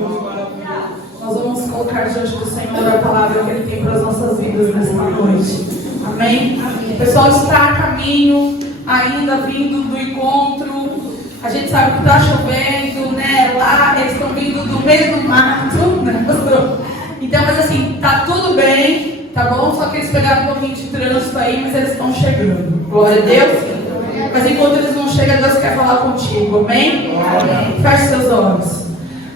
Nós vamos colocar diante do Senhor a palavra que Ele tem para as nossas vidas nesta noite. Amém? O pessoal está a caminho, ainda vindo do encontro. A gente sabe que está chovendo, né? Lá eles estão vindo do meio do mato, né? Então, mas assim, tá tudo bem, tá bom? Só que eles pegaram um pouquinho de trânsito aí, mas eles estão chegando. Glória a Deus. Mas enquanto eles não chegam, Deus quer falar contigo. Amém? Amém. Feche seus olhos.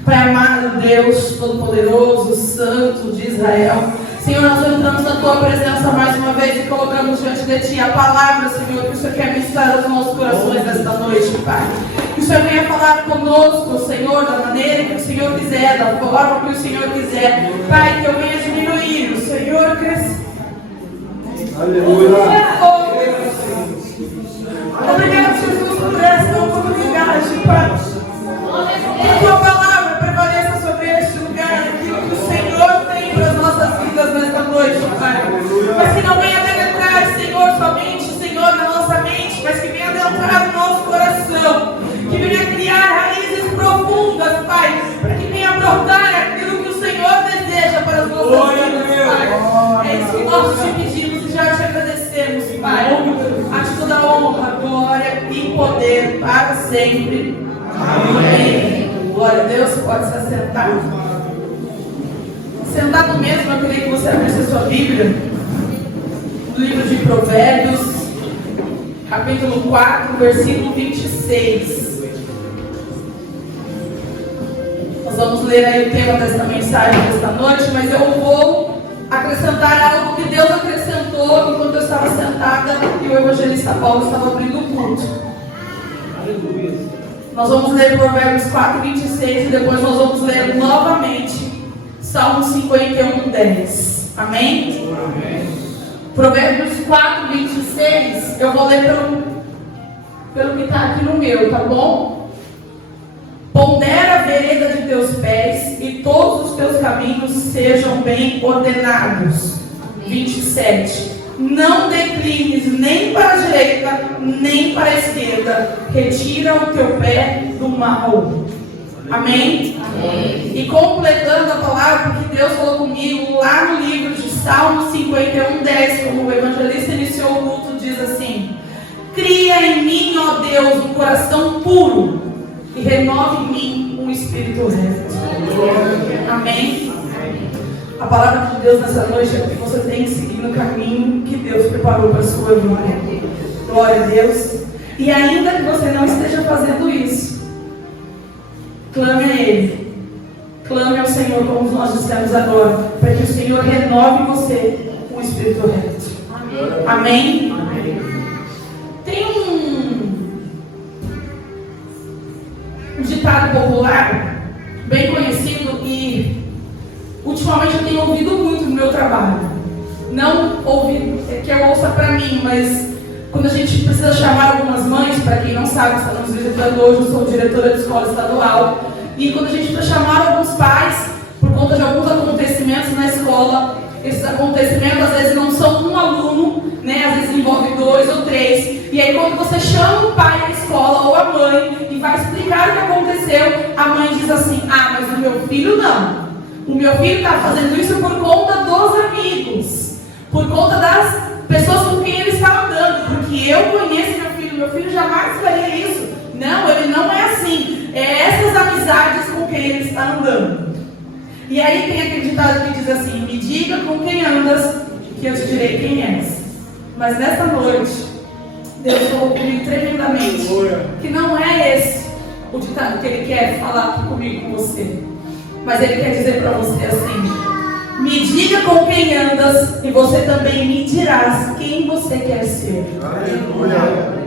Pai amado, Deus Todo-Poderoso, Santo de Israel. Senhor, nós entramos na Tua presença mais uma vez e colocamos diante de Ti a palavra, Senhor, que o Senhor quer ministrar aos nossos corações nesta noite, Pai. Que o Senhor venha falar conosco, Senhor, da maneira que o Senhor quiser, da forma que o Senhor quiser. Pai, que eu venha diminuir, o Senhor crescer. Aleluia. Obrigado, Jesus, por esta oportunidade, Pai. Que a Tua palavra prevaleça sobre este lugar, aquilo que o Senhor tem para as nossas vidas nesta noite, Pai. Mas que não venha penetrar, Senhor, somente, Senhor, na nossa mente, mas que venha adentrar no nosso coração. Que venha criar raízes profundas, Pai, para que venha brotar aquilo que o Senhor deseja para as nossas vidas, Pai. É isso que nós te pedimos e já te agradecemos, Pai. A ti toda honra, glória e poder para sempre. Amém. Glória a Deus, pode se assentar. Sentado mesmo, eu queria que você abrisse a sua Bíblia no livro de Provérbios, capítulo 4, versículo 26. Nós vamos ler aí o tema desta mensagem desta noite, mas eu vou acrescentar algo que Deus acrescentou enquanto eu estava sentada e o evangelista Paulo estava abrindo o culto. Aleluia. Nós vamos ler Provérbios 4, 26 e depois nós vamos ler novamente Salmo 51, 10. Amém? Amém. Provérbios 4, 26, eu vou ler pelo que está aqui no meu, tá bom? Pondera a vereda de teus pés e todos os teus caminhos sejam bem ordenados. 27. Não declines nem para a direita, nem para a esquerda. Retira o teu pé do mal. Amém? Amém. E completando a palavra que Deus falou comigo lá no livro de Salmo 51, 10, como o evangelista iniciou o culto, diz assim: cria em mim, ó Deus, um coração puro e renove em mim um espírito reto. Amém? A palavra de Deus nessa noite é que você tem que seguir no caminho que Deus preparou para a sua vida. Glória a Deus. E ainda que você não esteja fazendo isso, clame a Ele. Clame ao Senhor, como nós dissemos agora, para que o Senhor renove em você um espírito reto. Amém? Amém? Tem um ditado popular bem conhecido e ultimamente eu tenho ouvido muito no meu trabalho. Não ouvido, é que eu ouça para mim, mas quando a gente precisa chamar algumas mães, para quem não sabe, está nos visitando hoje, eu sou diretora de escola estadual, e quando a gente precisa chamar alguns pais, por conta de alguns acontecimentos na escola, esses acontecimentos às vezes não são um aluno, né? Às vezes envolve 2 ou 3, e aí quando você chama o pai da escola ou a mãe e vai explicar o que aconteceu, a mãe diz assim: ah, mas o meu filho não. O meu filho está fazendo isso por conta dos amigos, por conta das pessoas com quem ele está andando, porque eu conheço meu filho jamais faria isso. Não, ele não é assim. É essas amizades com quem ele está andando. E aí tem aquele ditado que diz assim: me diga com quem andas, que eu te direi quem és. Mas nessa noite, Deus falou comigo tremendamente que não é esse o ditado que Ele quer falar comigo, com você. Mas Ele quer dizer para você assim: me diga com quem andas e você também me dirás quem você quer ser. Aleluia.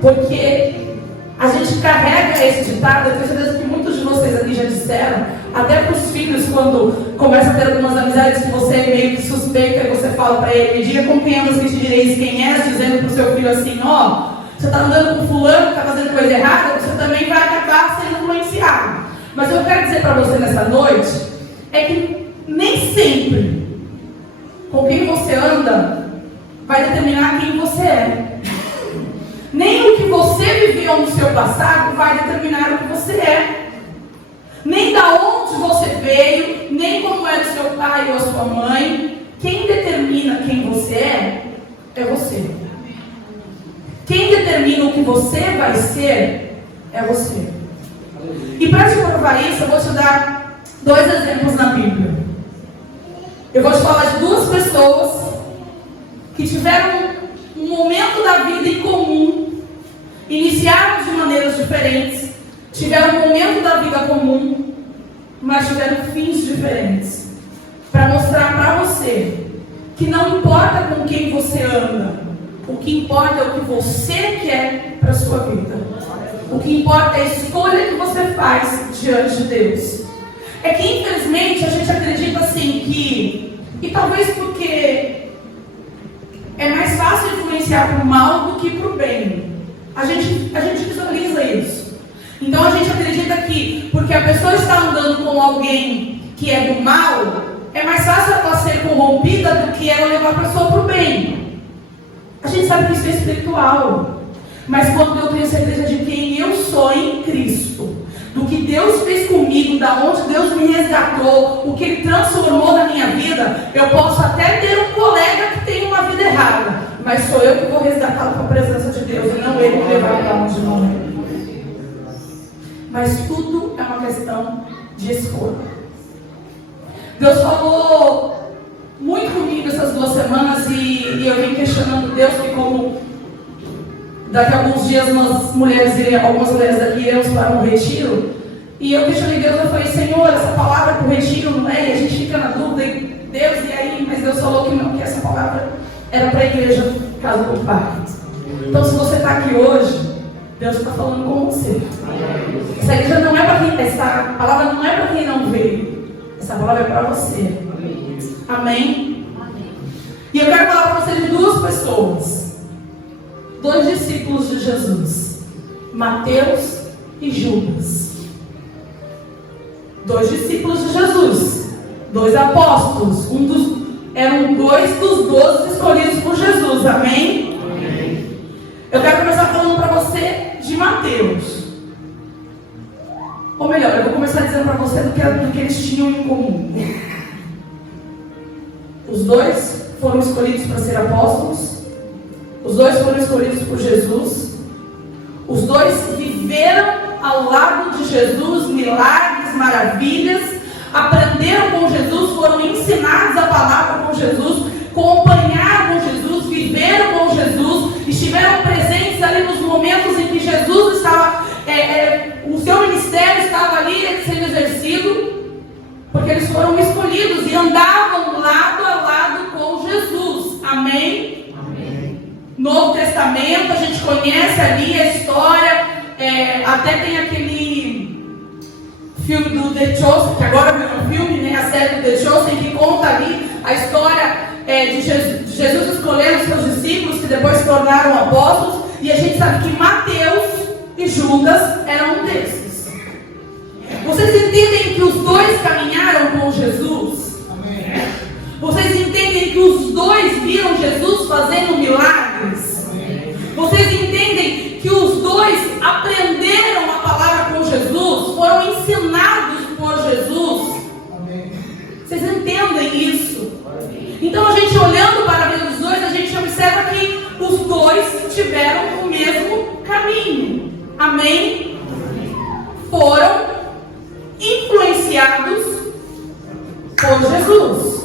Porque a gente carrega esse ditado, eu tenho certeza que muitos de vocês aqui já disseram, até para os filhos, quando começa a ter algumas amizades que você meio que suspeita, e você fala para ele: me diga com quem andas que te direis quem és, dizendo para o seu filho assim: ó, você está andando com fulano que está fazendo coisa errada, você também vai acabar sendo influenciado. Mas o que eu quero dizer para você nessa noite é que nem sempre com quem você anda vai determinar quem você é. Nem o que você viveu no seu passado vai determinar o que você é. Nem da onde pai ou a sua mãe. Quem determina quem você é você. Quem determina o que você vai ser é você. E para te provar isso, eu vou te dar 2 exemplos na Bíblia. Eu vou te falar de 2 pessoas que tiveram um momento da vida em comum, iniciaram de maneiras diferentes, tiveram um momento da vida comum, mas tiveram fins diferentes. Para mostrar para você que não importa com quem você anda, o que importa é o que você quer para a sua vida. O que importa é a escolha que você faz diante de Deus. É que infelizmente a gente acredita assim que, e talvez porque é mais fácil influenciar para o mal do que para o bem. A gente visualiza isso. Então a gente acredita que porque a pessoa está andando com alguém que é do mal, é mais fácil ela ser corrompida do que ela levar a pessoa para o bem. A gente sabe que isso é espiritual. Mas quando eu tenho certeza de quem eu sou em Cristo, do que Deus fez comigo, da onde Deus me resgatou, o que Ele transformou na minha vida, eu posso até ter um colega que tem uma vida errada, mas sou eu que vou resgatá-lo com a presença de Deus, e não ele me levar para onde não é. Mas tudo é uma questão de escolha. Deus falou muito comigo essas 2 semanas e eu vim questionando Deus, que como daqui a alguns dias algumas mulheres daqui iremos para um retiro, e eu questionei Deus, eu falei, Senhor, essa palavra para o retiro não é, e a gente fica na dúvida, e Deus, e aí? Mas Deus falou que não, que essa palavra era para a igreja Casa do Pai. Então se você está aqui hoje, Deus está falando com você. Essa igreja não é para quem, essa palavra não é para quem não veio, essa palavra é para você. Amém? E eu quero falar para você de 2 pessoas, 2 discípulos de Jesus, Mateus e Judas. 2 discípulos de Jesus, 2 apóstolos, eram 2 dos 12 escolhidos por Jesus, amém? Amém. Eu quero começar falando para você de Mateus. Ou melhor, eu vou começar dizendo para você do que eles tinham em comum. Os 2 foram escolhidos para ser apóstolos. Os 2 foram escolhidos por Jesus. Os 2 viveram ao lado de Jesus milagres, maravilhas, aprenderam com Jesus, foram ensinados a palavra com Jesus, acompanharam com Jesus, viveram com Jesus, estiveram presentes ali nos momentos em que Jesus estava, o seu ministério estava ali sendo exercido, porque eles foram escolhidos e andavam lado a lado com Jesus. Amém? Novo Testamento, a gente conhece ali a história, até tem aquele filme do The Chosen, que agora virou um filme, né, a série do The Chosen, que conta ali a história de Jesus escolhendo os seus discípulos, que depois se tornaram apóstolos, e a gente sabe que Mateus e Judas eram um desses. Vocês entendem que os 2 caminharam com Jesus? Amém. Vocês entendem que os 2 viram Jesus fazendo milagres? Amém. Vocês entendem que os 2 aprenderam a palavra com Jesus? Foram ensinados por Jesus? Amém. Vocês entendem isso? Amém. Então a gente olhando para a vida dos 2, a gente observa que os 2 tiveram o mesmo caminho. Amém? Amém. Foram influenciados por Jesus.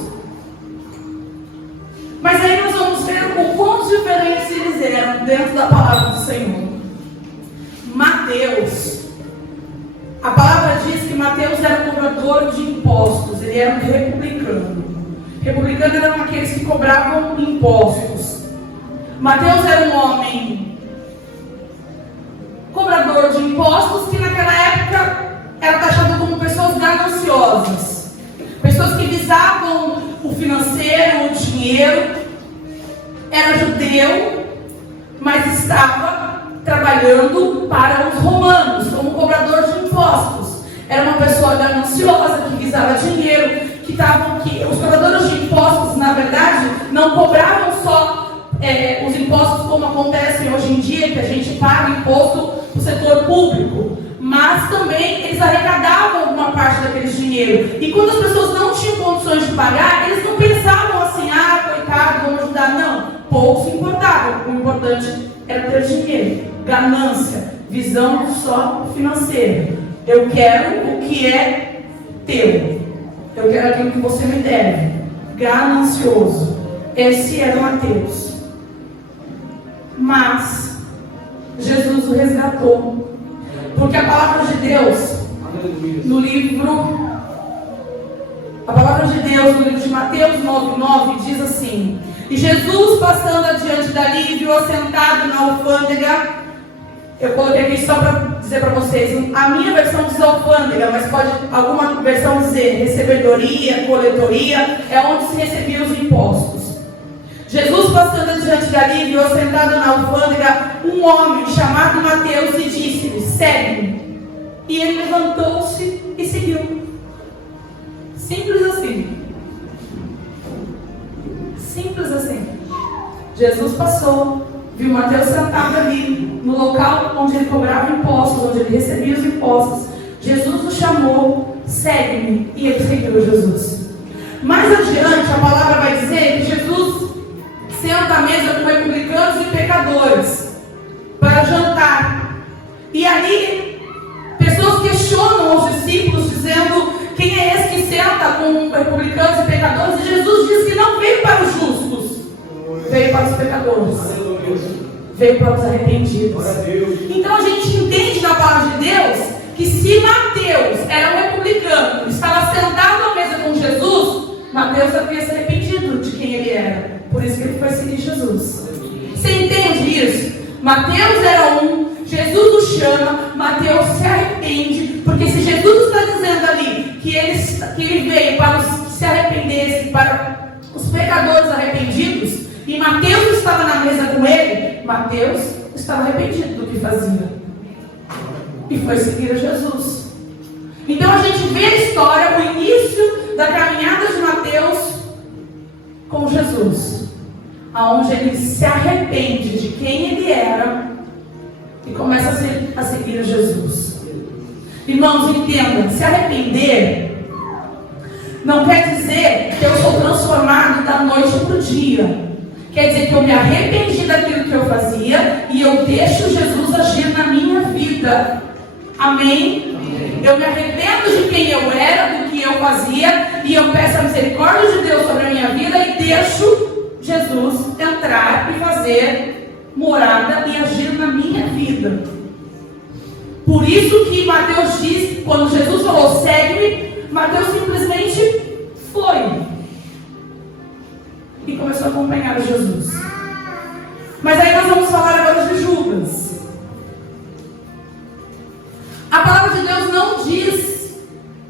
Mas aí nós vamos ver o quão diferentes eles eram dentro da palavra do Senhor. Mateus, a palavra diz que Mateus era cobrador de impostos, ele era um republicano. Republicanos eram aqueles que cobravam impostos. Mateus era um homem cobrador de impostos que naquela época era taxado como pessoas gananciosas, pessoas que visavam o financeiro, o dinheiro. Era judeu, mas estava trabalhando para os romanos como cobrador de impostos. Era uma pessoa gananciosa que visava dinheiro, que os cobradores de impostos, na verdade, não cobravam só os impostos como acontecem hoje em dia, que a gente paga imposto no setor público, mas também eles arrecadavam alguma parte daqueles dinheiro. E quando as pessoas não tinham condições de pagar, eles não pensavam assim, coitado, vamos ajudar. Não, pouco se importavam. O importante era ter dinheiro, ganância, visão só financeira. Eu quero o que é teu. Eu quero aquilo que você me deve. Ganancioso. Esse era Mateus. Mas Jesus o resgatou. Porque a palavra de Deus, no livro, a palavra de Deus no livro de Mateus 9:9 diz assim: e Jesus, passando adiante dali, viu assentado na alfândega. Eu coloquei aqui só para dizer para vocês, a minha versão diz alfândega, mas pode alguma versão dizer recebedoria, coletoria, é onde se recebiam os impostos. Jesus, passando adiante dali, viu assentado na alfândega um homem chamado Mateus e disse-lhe: segue-me. E ele levantou-se e seguiu. Simples assim. Simples assim. Jesus passou, viu Mateus sentado ali, no local onde ele cobrava impostos, onde ele recebia os impostos. Jesus o chamou: segue-me. E ele seguiu Jesus. Mais adiante, a palavra vai dizer que Jesus senta à mesa com republicanos e pecadores para jantar. E ali, pessoas questionam os discípulos, dizendo: quem é esse que senta com republicanos e pecadores? E Jesus diz que não veio para os justos, veio para os pecadores, veio para os arrependidos. Então a gente entende na palavra de Deus que se Mateus era um republicano, estava sentado à mesa com Jesus, Mateus havia se arrependido de quem ele era. Por isso que ele foi seguir Jesus. Você entende isso? Mateus era um, Jesus o chama, Mateus se arrepende, porque se Jesus está dizendo ali que ele veio para os que se arrependessem, para os pecadores arrependidos, e Mateus estava na mesa com ele, Mateus estava arrependido do que fazia e foi seguir a Jesus. Então a gente vê a história, o início da caminhada de Mateus com Jesus, aonde ele se arrepende de quem ele era e começa a seguir a Jesus. Irmãos, entendam, se arrepender não quer dizer que eu sou transformado da noite para o dia. Quer dizer que eu me arrependi daquilo que eu fazia e eu deixo Jesus agir na minha vida. Amém? Eu me arrependo de quem eu era, do que eu fazia, e eu peço a misericórdia de Deus sobre a minha vida e deixo Jesus entrar e fazer morada e agir na minha vida. Por isso que Mateus diz, quando Jesus falou segue-me, Mateus simplesmente foi e começou a acompanhar Jesus. Mas aí nós vamos falar agora de Judas. A palavra de Deus não diz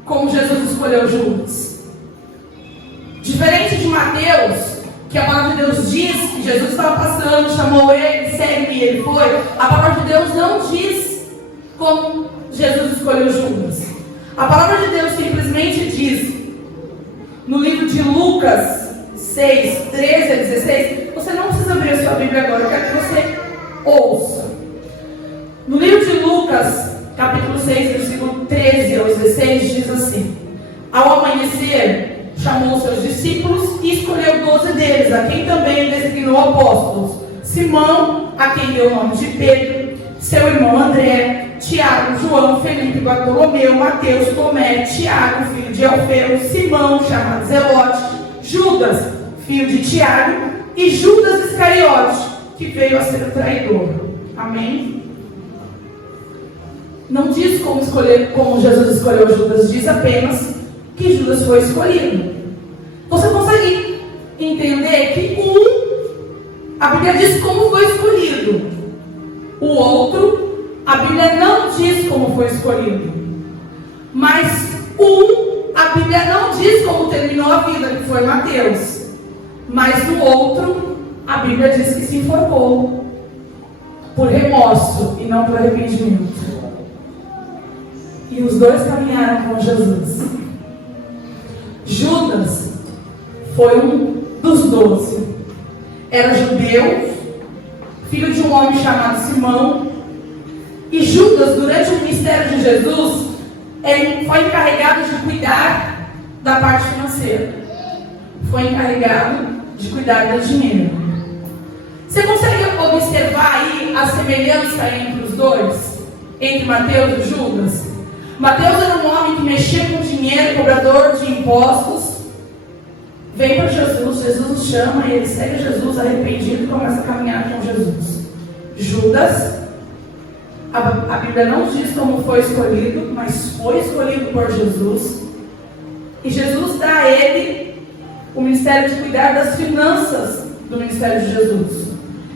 como Jesus escolheu Judas. Diferente de Mateus, que a palavra de Deus diz que Jesus estava passando, chamou ele, segue-me, ele foi. A palavra de Deus não diz como Jesus escolheu Judas. A palavra de Deus simplesmente diz, no livro de Lucas 6, 13 a 16, você não precisa abrir a sua Bíblia agora, eu quero que você ouça. No livro de Lucas, capítulo 6, versículo 13 ao 16, diz assim: ao amanhecer, chamou seus discípulos e escolheu 12 deles, a quem também designou apóstolos: Simão, a quem deu o nome de Pedro, seu irmão André, Tiago, João, Felipe, Bartolomeu, Mateus, Tomé, Tiago, filho de Alfeu, Simão, chamado Zelote, Judas, filho de Tiago, e Judas Iscariote, que veio a ser o traidor. Amém? Não diz como Jesus escolheu Judas, diz apenas que Judas foi escolhido. Você consegue entender que a Bíblia diz como foi escolhido. O outro, a Bíblia não diz como foi escolhido. Mas a Bíblia não diz como terminou a vida, que foi Mateus. Mas no outro, a Bíblia diz que se enforcou por remorso e não por arrependimento. E os dois caminharam com Jesus. Judas foi um dos 12. Era judeu, filho de um homem chamado Simão. E Judas, durante o ministério de Jesus, ele foi encarregado de cuidar da parte financeira. Foi encarregado de cuidar do dinheiro. Você consegue observar aí a semelhança entre os dois? Entre Mateus e Judas? Mateus era um homem que mexia com dinheiro, cobrador de impostos. Vem para Jesus, Jesus o chama e ele segue Jesus arrependido e começa a caminhar com Jesus. Judas, a Bíblia não diz como foi escolhido, mas foi escolhido por Jesus. E Jesus dá a ele o ministério de cuidar das finanças do ministério de Jesus.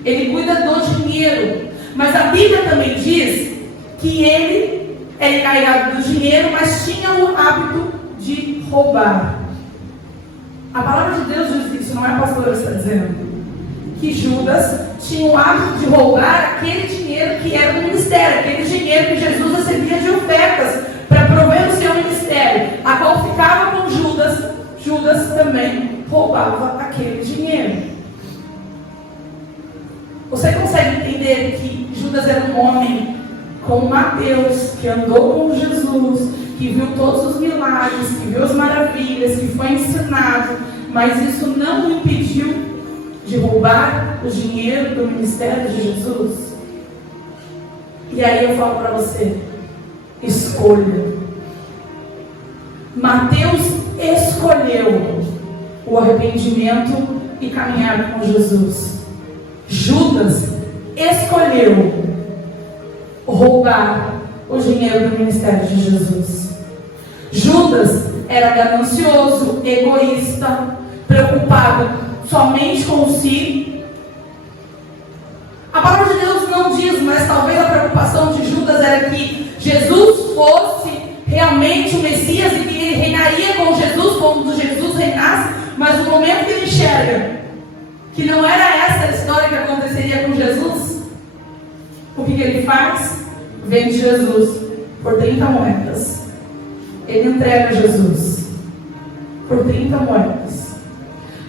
Ele cuida do dinheiro. Mas a Bíblia também diz que ele é encarregado do dinheiro, mas tinha o hábito de roubar. A palavra de Deus diz isso, não é a pastora que está dizendo. Que Judas tinha o hábito de roubar aquele dinheiro que era do ministério, aquele dinheiro que Jesus recebia de ofertas para prover o seu ministério, a qual ficava com Judas. Judas também roubava aquele dinheiro. Você consegue entender que Judas era um homem como Mateus, que andou com Jesus, que viu todos os milagres, que viu as maravilhas, que foi ensinado, mas isso não o impediu de roubar o dinheiro do ministério de Jesus? E aí eu falo para você, escolha. Mateus escolheu o arrependimento e caminhar com Jesus. Judas escolheu roubar o dinheiro do ministério de Jesus. Judas era ganancioso, egoísta, preocupado somente com si. A palavra de Deus não diz, mas talvez a preocupação de Judas era que Jesus fosse realmente o Messias e que ele reinaria com Jesus, quando Jesus reinasse, mas no momento que ele enxerga que não era essa a história que aconteceria com Jesus, o que ele faz? Vende Jesus por 30 moedas. Ele entrega Jesus por 30 moedas.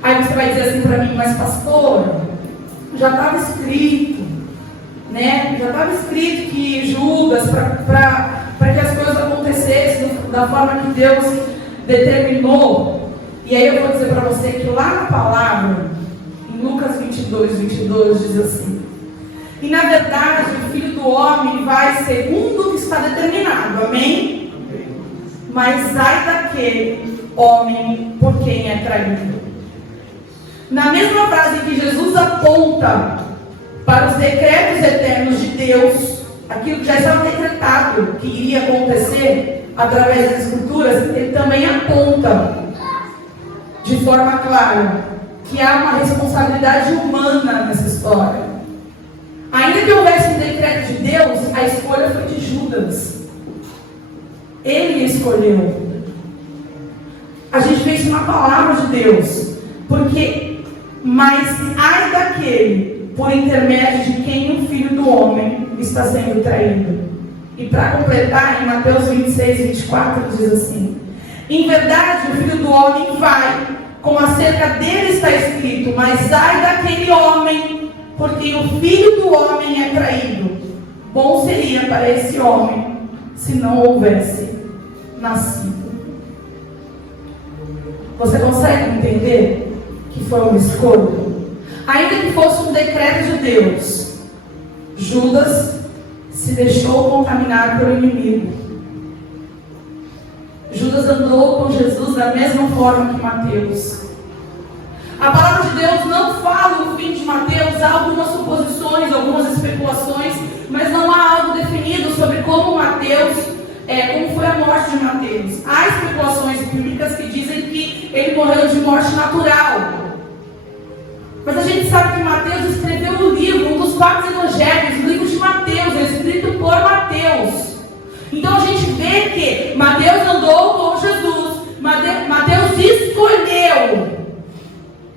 Aí você vai dizer assim para mim, mas pastor, já estava escrito, né? Já estava escrito que Judas, para que as coisas acontecessem da forma que Deus determinou. E aí eu vou dizer para você que lá na palavra, em Lucas 22 diz assim: e na verdade o Filho do Homem vai segundo o que está determinado, amém? Mas ai daquele homem por quem é traído. Na mesma frase que Jesus aponta para os decretos eternos de Deus, aquilo que já estava decretado que iria acontecer através das Escrituras, ele também aponta de forma clara que há uma responsabilidade humana nessa história. Ainda que houvesse um decreto de Deus, a escolha foi de Judas. Ele escolheu. A gente vê isso na palavra de Deus. Porque, mas ai daquele por intermédio de quem o Filho do Homem está sendo traído. E para completar, em Mateus 26:24 diz assim: em verdade o Filho do Homem vai, como acerca dele está escrito, mas ai daquele homem por quem o Filho do Homem é traído. Bom seria para esse homem se não houvesse nascido. Você consegue entender que foi uma escolha? Ainda que fosse um decreto de Deus, Judas se deixou contaminar pelo inimigo. Judas andou com Jesus da mesma forma que Mateus. A palavra de Deus não fala no fim de Mateus, há algumas suposições, algumas especulações, mas não há algo definido sobre como Mateus, como foi a morte de Mateus. Há especulações bíblicas que dizem que ele morreu de morte natural. Mas a gente sabe que Mateus escreveu o livro, um dos 4 evangelhos, o livro de Mateus, é escrito por Mateus. Então a gente vê que Mateus andou com Jesus, Mateus escolheu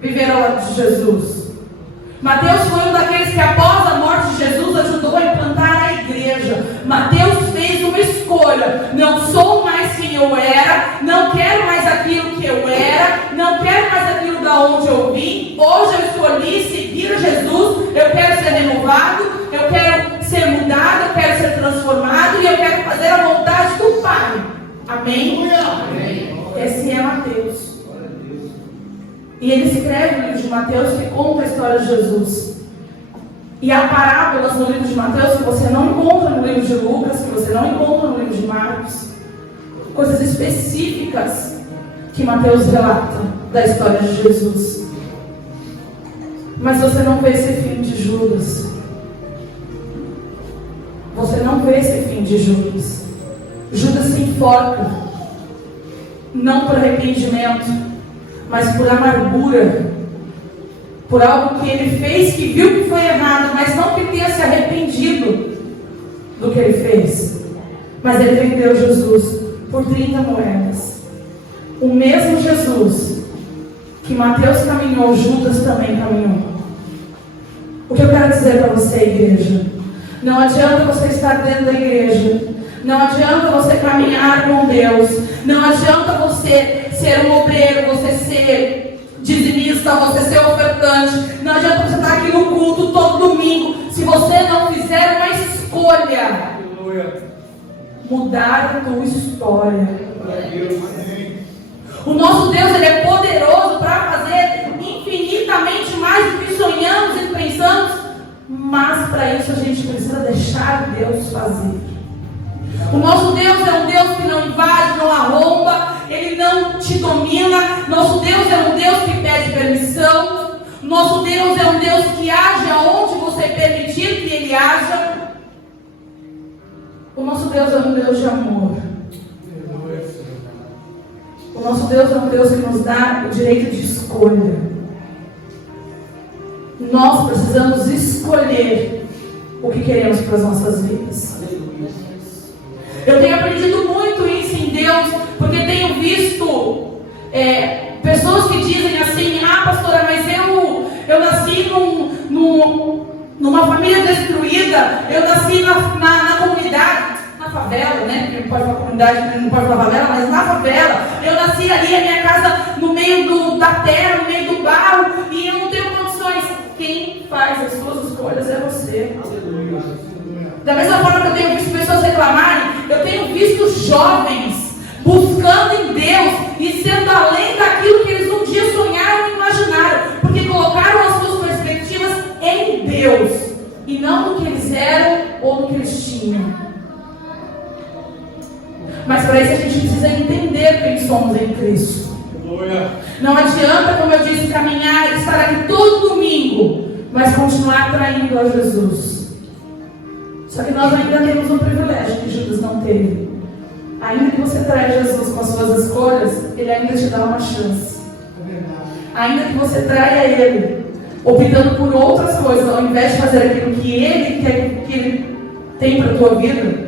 viver ao lado de Jesus. Mateus foi um daqueles que após a morte de Jesus ajudou a implantar a igreja. Mateus fez uma escolha: não sou mais quem eu era, não quero mais aquilo que eu era, não quero mais aquilo da onde eu vim. Hoje eu escolhi seguir a Jesus, eu quero ser renovado, eu quero ser mudado, eu quero ser transformado e eu quero fazer a vontade do Pai. Amém? Esse é Mateus. E ele escreve o livro de Mateus que conta a história de Jesus. E há parábolas no livro de Mateus que você não encontra no livro de Lucas, que você não encontra no livro de Marcos. Coisas específicas que Mateus relata da história de Jesus. Mas você não vê esse fim de Judas. Você não vê esse fim de Judas. Judas se enforca, não por arrependimento, mas por amargura, por algo que ele fez, que viu que foi errado, mas não que tenha se arrependido do que ele fez. Mas ele vendeu Jesus por 30 moedas. O mesmo Jesus que Mateus caminhou, Judas também caminhou. O que eu quero dizer para você, igreja? Não adianta você estar dentro da igreja. Não adianta você caminhar com Deus. Não adianta você ser um obreiro, você ser dizimista, você ser ofertante. Não adianta você estar aqui no culto todo domingo, se você não fizer uma escolha. Mudar a tua história. O nosso Deus, ele é poderoso para fazer infinitamente mais do que sonhamos e pensamos. Mas para isso a gente precisa deixar Deus fazer. O nosso Deus é um Deus que não invade, não arromba, Ele não te domina. Nosso Deus é um Deus que pede permissão. Nosso Deus é um Deus que age aonde você permitir que Ele haja. O nosso Deus é um Deus de amor. O nosso Deus é um Deus que nos dá o direito de escolha. Nós precisamos escolher o que queremos para as nossas vidas. Eu tenho aprendido muito isso em Deus, porque tenho visto pessoas que dizem assim: ah, pastora, mas eu nasci numa família destruída, eu nasci na comunidade, na favela, né? Não pode falar comunidade, não pode falar favela, mas na favela. Eu nasci ali, a minha casa no meio da terra, no meio do barro, e eu não tenho condições. Quem faz as suas escolhas é você. Da mesma forma que eu tenho visto pessoas reclamarem, eu tenho visto jovens buscando em Deus e sendo além daquilo que eles um dia sonharam e imaginaram, porque colocaram as suas perspectivas em Deus e não no que eles eram ou no que eles tinham. Mas para isso a gente precisa entender quem somos em Cristo. Não adianta, como eu disse, caminhar e estar aqui todo domingo, mas continuar traindo a Jesus. Só que nós ainda temos um privilégio que Judas não teve. Ainda que você traia Jesus com as suas escolhas, Ele ainda te dá uma chance. Ainda que você traia Ele, optando por outras coisas, ao invés de fazer aquilo que Ele quer, que Ele tem para a tua vida,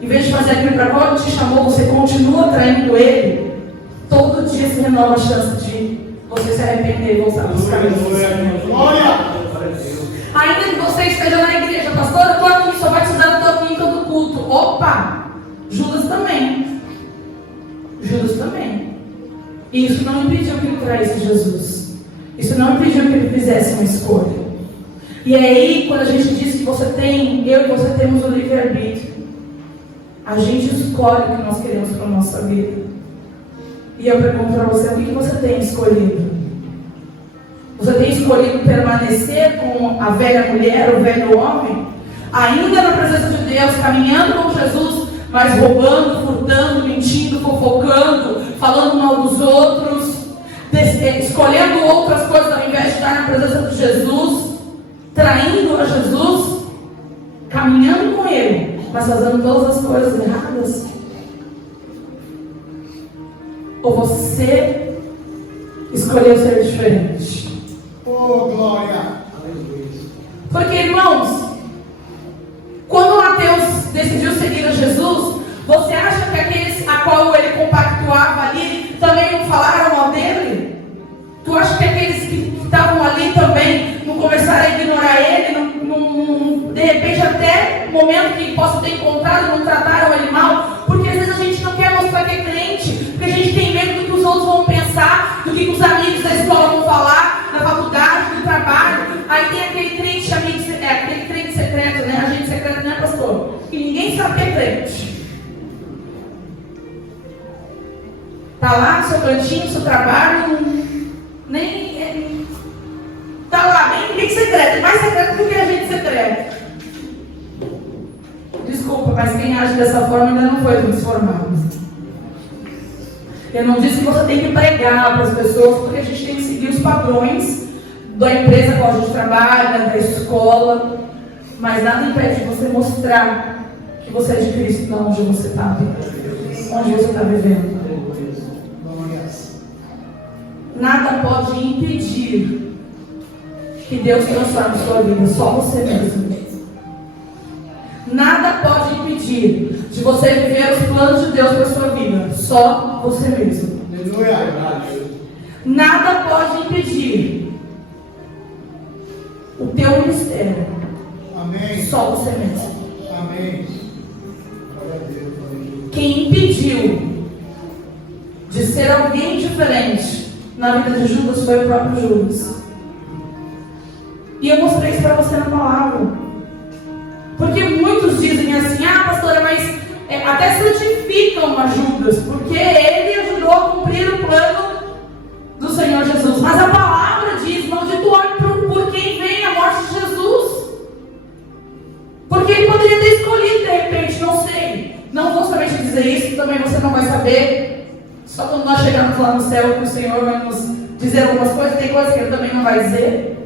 em vez de fazer aquilo para qual Ele te chamou, você continua traindo Ele. Todo dia se renova a chance de você se arrepender e voltar para os caminhos. Ainda que você esteja na igreja, pastor, eu estou aqui, sou batizado, estou aqui em todo culto. Opa! Judas também. Judas também. E isso não impediu que ele traísse Jesus. Isso não impediu que ele fizesse uma escolha. E aí, quando a gente diz que você tem, eu e você temos o livre-arbítrio, a gente escolhe o que nós queremos para a nossa vida. E eu pergunto para você, o que você tem escolhido? Você tem escolhido permanecer com a velha mulher, o velho homem, ainda na presença de Deus, caminhando com Jesus, mas roubando, furtando, mentindo, fofocando, falando mal dos outros, escolhendo outras coisas ao invés de estar na presença de Jesus, traindo a Jesus, caminhando com Ele, mas fazendo todas as coisas erradas? Ou você escolheu ser diferente? Oh, glória! Porque, irmãos, quando Mateus decidiu seguir a Jesus, você acha que aqueles a qual ele compactuava ali também não falaram mal dele? Tu acha que aqueles que estavam ali também não começaram a ignorar ele? De repente, até o momento que possa ter encontrado, não trataram ele mal? Porque às vezes a gente não quer mostrar que é crente, porque a gente tem medo do que os outros vão pensar, do que os amigos da escola vão falar, da faculdade, do trabalho. Aí tem aquele crente aquele crente secreto, né? Agente secreto, né, pastor? Que ninguém sabe que é crente. Está lá no seu cantinho, no seu trabalho, está lá, bem secreto, mais secreto do que a gente secreto. Desculpa, mas quem age dessa forma ainda não foi transformado. Eu não disse que você tem que pregar para as pessoas, porque a gente tem que seguir os padrões da empresa com a gente trabalha, da escola, mas nada impede de você mostrar que você é de Cristo, não onde você está vivendo. Nada pode impedir que Deus transforme sua vida, só você mesmo. Nada pode impedir de você viver os planos de Deus para sua vida, só você mesmo. Nada pode impedir o teu ministério, Amém. Só você mesmo. Amém. Quem impediu de ser alguém diferente na vida de Judas foi o próprio Judas. E eu mostrei isso para você na palavra. Porque muitos dizem assim, pastora, mas até santificam a Judas, porque ele ajudou a cumprir o plano do Senhor Jesus. Mas a palavra diz, maldito homem por quem vem a morte de Jesus. Porque ele poderia ter escolhido de repente, não sei. Não vou somente dizer isso, também você não vai saber. Só quando nós chegarmos lá no céu, que o Senhor vai nos dizer algumas coisas, tem coisas que ele também não vai dizer.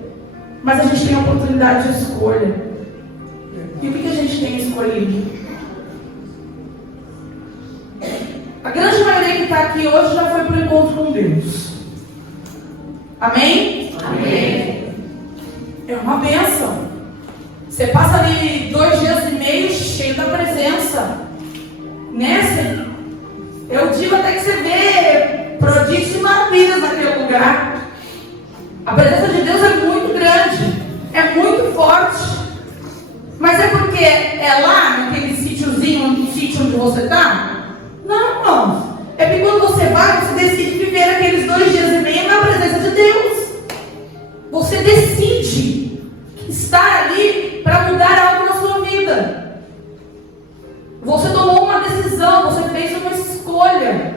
Mas a gente tem a oportunidade de escolha. E o que a gente tem escolhido? A grande maioria que está aqui hoje já foi para o encontro com Deus. Amém? Amém. É uma bênção. Você passa ali 2 dias e meio cheio da presença. Nessa, eu digo até que você vê prodígios e maravilhas naquele lugar. A presença de Deus é muito grande, é muito forte. Mas é porque é lá, naquele sítiozinho, no sítio onde você está? Não, irmão. É porque quando você vai, você decide viver aqueles 2 dias e meio na presença de Deus. Você decide estar ali para mudar algo na sua vida. Você tomou uma decisão, você fez uma escolha.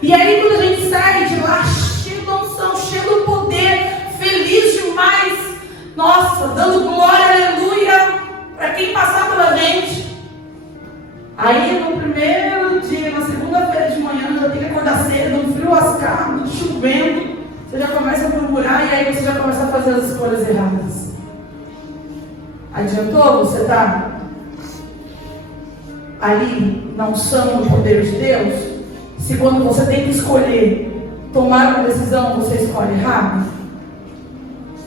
E aí quando a gente sai de lá, cheio da unção, cheio do poder, feliz demais, nossa, dando glória, aleluia, para quem passar pela gente. Aí no primeiro dia, na segunda-feira de manhã, já tem que acordar cedo, um frio lascado, chovendo. Você já começa a murmurar e aí você já começa a fazer as escolhas erradas. Adiantou você estar ali na unção, no poder de Deus? Se quando você tem que escolher, tomar uma decisão, você escolhe errado?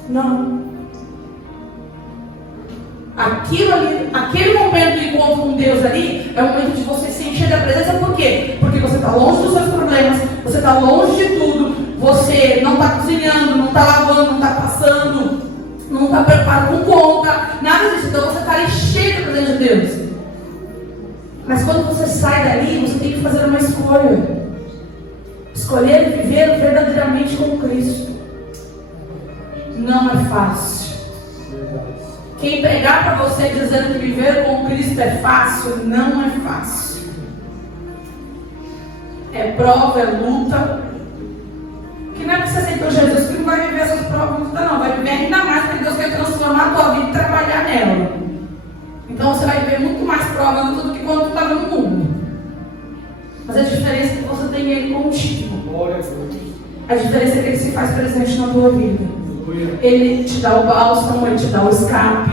Não. Aquilo ali, aquele momento de encontro com Deus ali, é o momento de você se encher da presença. Por quê? Porque você está longe dos seus problemas, você está longe de tudo, você não está cozinhando, não está lavando, não está passando, não está preparado com conta, nada disso. Então você está ali cheio da presença de Deus. Mas quando você sai dali, você tem que fazer uma escolha. Escolher viver verdadeiramente com Cristo. Não é fácil. Quem pregar para você dizendo que viver com Cristo é fácil, não é fácil. É prova, é luta. Que não é porque você aceitou Jesus que não vai viver essas provas, luta não. Vai viver ainda mais, porque Deus quer transformar a tua vida e trabalhar nela. Então você vai viver muito mais prova luta do que quando tu estava no mundo. Mas a diferença é que você tem Ele contigo. A diferença é que Ele se faz presente na tua vida. Ele te dá o bálsamo, Ele te dá o escape.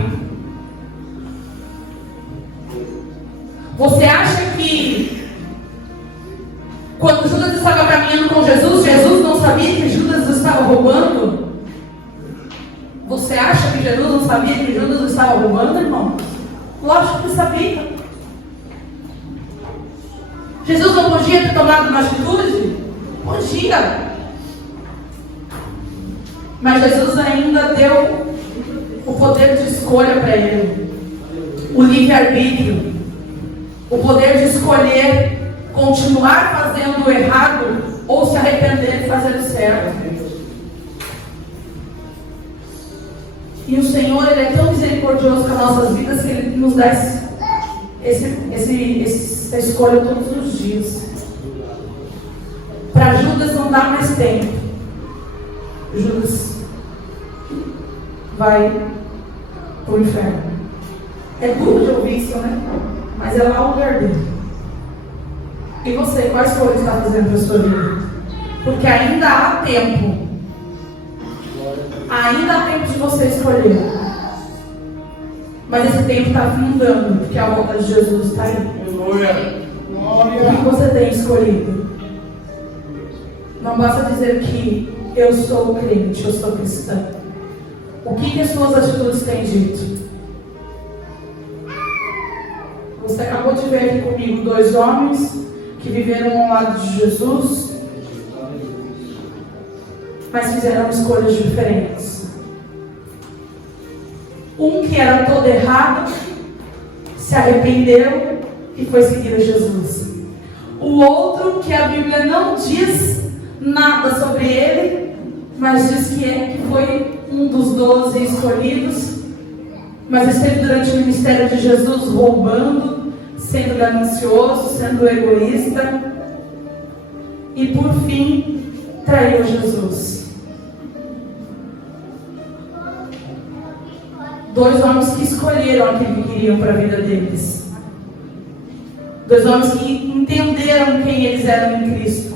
Você acha que quando Judas estava caminhando com Jesus, Jesus não sabia que Judas estava roubando? Você acha que Jesus não sabia que Judas estava roubando, irmão? Lógico que sabia. Jesus não podia ter tomado uma atitude? Podia. Mas Jesus ainda deu o poder de escolha para ele. O livre-arbítrio. O poder de escolher continuar fazendo o errado ou se arrepender e fazer o certo. E o Senhor, Ele é tão misericordioso com as nossas vidas que Ele nos dá essa escolha todos os dias. Para Judas não dá mais tempo. Judas vai para o inferno. É duro de ouvir isso, né? Mas é lá o lugar dele. E você, quais coisas está fazendo para a sua vida? Porque ainda há tempo. Ainda há tempo de você escolher. Mas esse tempo está afundando, porque a volta de Jesus está aí. O que você tem escolhido? Não basta dizer que eu sou crente, eu sou cristã. O que as suas atitudes têm dito? Você acabou de ver aqui comigo 2 homens que viveram ao lado de Jesus, mas fizeram escolhas diferentes. Um que era todo errado, se arrependeu e foi seguir a Jesus. O outro que a Bíblia não diz nada sobre ele, mas diz que foi um dos 12 escolhidos, mas esteve durante o ministério de Jesus roubando, sendo ganancioso, sendo egoísta, e por fim traiu Jesus. 2 homens que escolheram aquilo que queriam para a vida deles. 2 homens que entenderam quem eles eram em Cristo.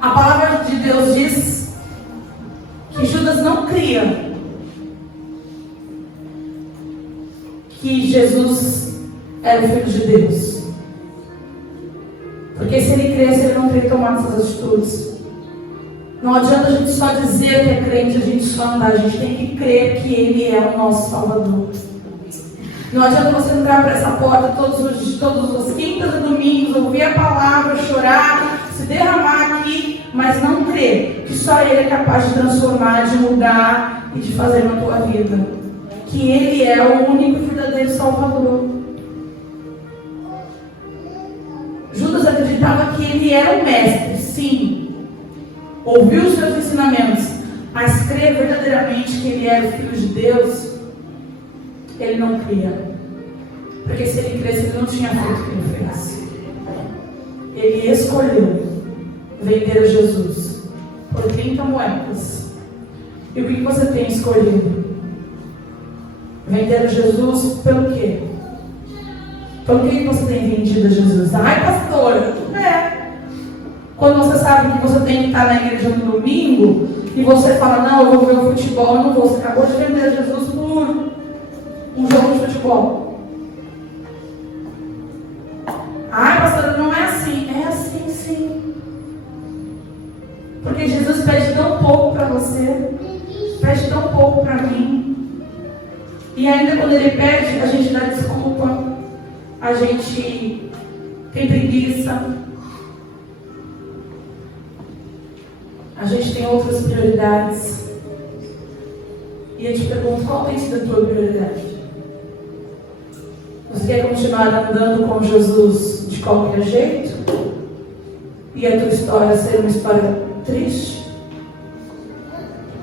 A palavra de Deus diz que Judas não cria que Jesus era o Filho de Deus. Porque se ele cresce, ele não teria tomado essas atitudes. Não adianta a gente só dizer que é crente, a gente só andar. A gente tem que crer que ele é o nosso Salvador. Não adianta você entrar para essa porta todos os quintas e domingos, ouvir a palavra, chorar, se derramar aqui, mas não crer que só ele é capaz de transformar, de mudar e de fazer na tua vida. Que ele é o único e verdadeiro Salvador. Judas acreditava que ele era o mestre, sim. Ouviu os seus ensinamentos, mas crer verdadeiramente que ele era o Filho de Deus, ele não cria. Porque se ele cresce, ele não tinha feito o que ele fez. Ele escolheu vender a Jesus por 30 moedas. E o que você tem escolhido? Vender a Jesus pelo quê? Pelo que você tem vendido a Jesus? Ai, pastora, quando você sabe que você tem que estar na igreja no domingo e você fala, não, eu vou ver o futebol, eu não vou. Você acabou de vender a Jesus por um jogo de futebol. Ai, pastora, não é assim. É assim, sim. Porque Jesus pede tão pouco para você, pede tão pouco para mim. E ainda quando ele pede, a gente dá desculpa, a gente tem preguiça. A gente tem outras prioridades. E eu te pergunto, qual tem sido a tua prioridade? Você quer continuar andando com Jesus de qualquer jeito? E a tua história ser uma história triste?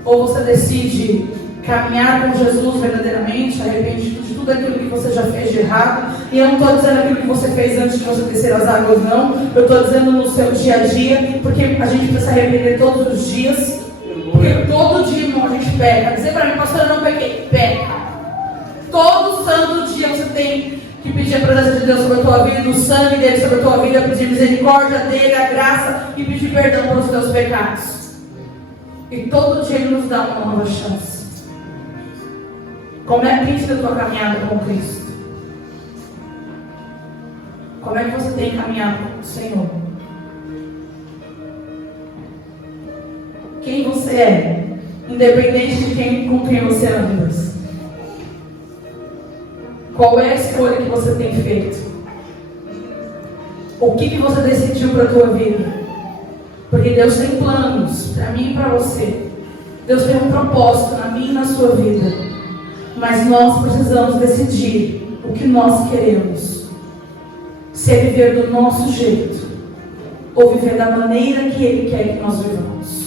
Ou você decide caminhar com Jesus verdadeiramente, arrependido de tudo aquilo que você já fez de errado? E eu não estou dizendo aquilo que você fez antes de você descer as águas, não. Eu estou dizendo no seu dia a dia, porque a gente precisa se arrepender todos os dias. Porque todo dia, irmão, a gente peca. Dizer para mim, pastor, eu não pequei. Peca. Todo santo dia você tem que pedir a presença de Deus sobre a tua vida, o sangue dele sobre a tua vida, pedir misericórdia dele, a graça e pedir perdão pelos teus pecados. E todo dia ele nos dá uma nova chance. Como é que tem sido a tua caminhada com Cristo? Como é que você tem caminhado com o Senhor? Quem você é, independente de com quem você anda. Qual é a escolha que você tem feito? O que você decidiu para a tua vida? Porque Deus tem planos para mim e para você. Deus tem um propósito na minha e na sua vida. Mas nós precisamos decidir o que nós queremos. Se é viver do nosso jeito ou viver da maneira que Ele quer que nós vivamos.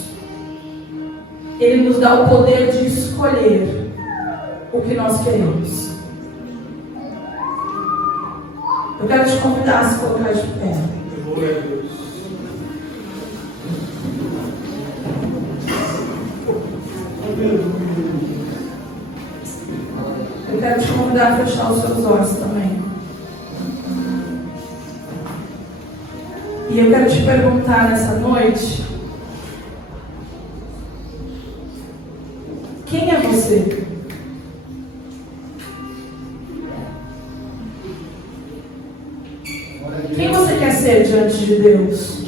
Ele nos dá o poder de escolher o que nós queremos. Eu quero te convidar a se colocar de pé. Eu quero te convidar a fechar os seus olhos também. E eu quero te perguntar nessa noite: quem é você? Quem você quer ser diante de Deus?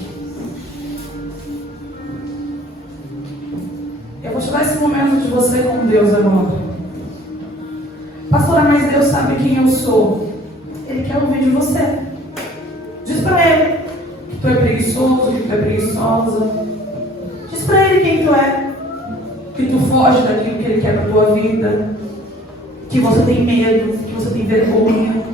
Eu vou tirar esse momento de você com Deus agora. Pastora, mas Deus sabe quem eu sou. Ele quer ouvir de você. Diz pra Ele que tu é preguiçoso, que tu é preguiçosa. Diz pra Ele quem tu é. Que tu foge daquilo que Ele quer pra tua vida. Que você tem medo, que você tem vergonha.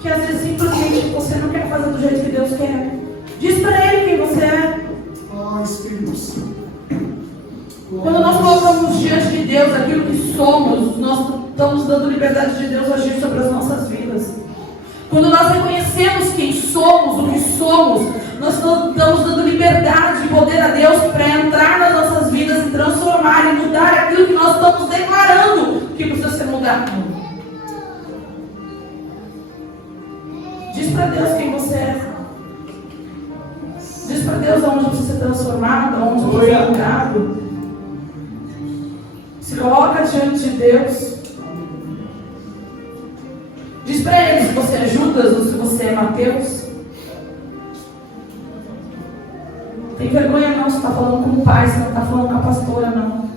Que às vezes simplesmente você não quer fazer do jeito que Deus quer. Diz pra Ele quem você é. Espírito Santo. Quando nós colocamos diante de Deus aquilo que somos, nós estamos dando liberdade de Deus agir sobre as nossas vidas. Quando nós reconhecemos quem somos, o que somos, nós estamos dando liberdade e poder a Deus para entrar nas nossas vidas e transformar e mudar aquilo que nós estamos declarando que precisa ser mudado. Diz para Deus quem você é. Diz para Deus aonde você ser transformado, aonde você ser mudado. Se coloca diante de Deus. Diz para Ele se você é Judas ou se você é Mateus. Tem vergonha não, você está falando com o pai, você não está falando com a pastora não.